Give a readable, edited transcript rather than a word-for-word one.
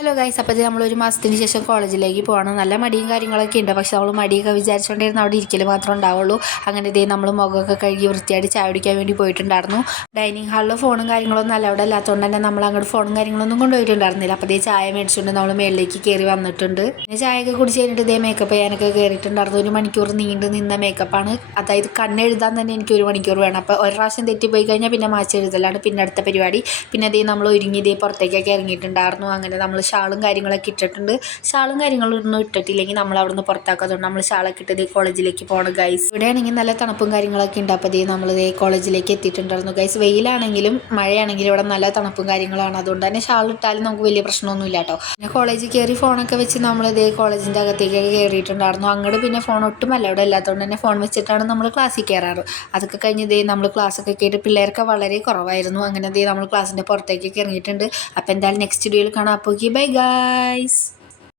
Hello guys, അപ്പോൾ ഇത് നമ്മളൊരു മാസത്തിന് ശേഷം കോളേജിലേക്ക് പോകണം. നല്ല മടിയും കാര്യങ്ങളൊക്കെ ഉണ്ട്. പക്ഷെ നമ്മൾ മടിയൊക്കെ വിചാരിച്ചുകൊണ്ടിരുന്ന അവിടെ ഇരിക്കൽ മാത്രമേ ഉണ്ടാവുള്ളൂ. അങ്ങനെ ഇതേ നമ്മൾ മുഖമൊക്കെ കഴുകി വൃത്തിയായിട്ട് ചായ കുടിക്കാൻ വേണ്ടി പോയിട്ടുണ്ടായിരുന്നു. ഡൈനിങ് ഹാളിൽ ഫോണും കാര്യങ്ങളൊന്നും അലൗഡ് അല്ലാത്തതുകൊണ്ട് തന്നെ നമ്മൾ അങ്ങോട്ട് ഫോണും കാര്യങ്ങളൊന്നും കൊണ്ടുപോയിട്ടുണ്ടായിരുന്നില്ല. അപ്പോൾ ഇതേ ചായ മേടിച്ചുകൊണ്ട് നമ്മൾ മേളിലേക്ക് കയറി വന്നിട്ടുണ്ട്. പിന്നെ ചായയൊക്കെ കുടിച്ച് കഴിഞ്ഞിട്ട് ഇതേ മേക്കപ്പ് ചെയ്യാനൊക്കെ കയറിയിട്ടുണ്ടായിരുന്നു. 1 മണിക്കൂർ നീണ്ടു നിന്ന മേക്കപ്പാണ്. അതായത് കണ്ണെഴുതാൻ തന്നെ എനിക്ക് 1 മണിക്കൂർ വേണം. അപ്പോൾ ഒരു പ്രാവശ്യം തെറ്റിപ്പോയി കഴിഞ്ഞാൽ പിന്നെ മാച്ച് എഴുതലാണ് പിന്നെ അടുത്ത പരിപാടി. പിന്നെ ഇതേ നമ്മൾ ഒരുങ്ങി ഇതേ പുറത്തേക്കൊക്കെ ഇറങ്ങിയിട്ടുണ്ടായിരുന്നു. അങ്ങനെ നമ്മൾ ഷാളും കാര്യങ്ങളൊക്കെ ഇട്ടിട്ടുണ്ട്. ഷാളും കാര്യങ്ങളൊന്നും ഇട്ടിട്ടില്ലെങ്കിൽ നമ്മൾ അവിടെ നിന്ന് പുറത്താക്കാത്തതുകൊണ്ട് നമ്മൾ ഷാളൊക്കെ ഇട്ട് കോളേജിലേക്ക് പോകണം ഗൈസ്. ഇവിടെയാണെങ്കിൽ നല്ല തണുപ്പും കാര്യങ്ങളൊക്കെ ഉണ്ട്. അപ്പോൾ നമ്മൾ കോളേജിലേക്ക് എത്തിയിട്ടുണ്ടായിരുന്നു ഗൈസ്. വെയിലാണെങ്കിലും മഴയാണെങ്കിലും ഇവിടെ നല്ല തണുപ്പും കാര്യങ്ങളാണ്. അതുകൊണ്ട് തന്നെ ഷാൾ ഇട്ടാലും നമുക്ക് വലിയ പ്രശ്നമൊന്നുമില്ല കേട്ടോ. പിന്നെ കോളേജിൽ കയറി ഫോണൊക്കെ വെച്ച് നമ്മൾ കോളേജിൻ്റെ അകത്തേക്കൊക്കെ കയറിയിട്ടുണ്ടായിരുന്നു. അങ്ങോട്ട് പിന്നെ ഫോൺ ഒട്ടും അലൗഡ് അല്ലാത്തതുകൊണ്ട് തന്നെ ഫോൺ വെച്ചിട്ടാണ് നമ്മൾ ക്ലാസ്സിൽ കയറാറ്. അതൊക്കെ കഴിഞ്ഞ് നമ്മൾ ക്ലാസ്സൊക്കെ കേട്ട് പിള്ളേർക്ക് വളരെ കുറവായിരുന്നു. അങ്ങനെ നമ്മൾ ക്ലാസ്സിൻ്റെ പുറത്തേക്കൊക്കെ ഇറങ്ങിയിട്ടുണ്ട്. അപ്പോൾ എന്തായാലും നെക്സ്റ്റ് വീഡിയോയിൽ കാണാം. അപ്പോൾ ബൈ ഗൈസ്.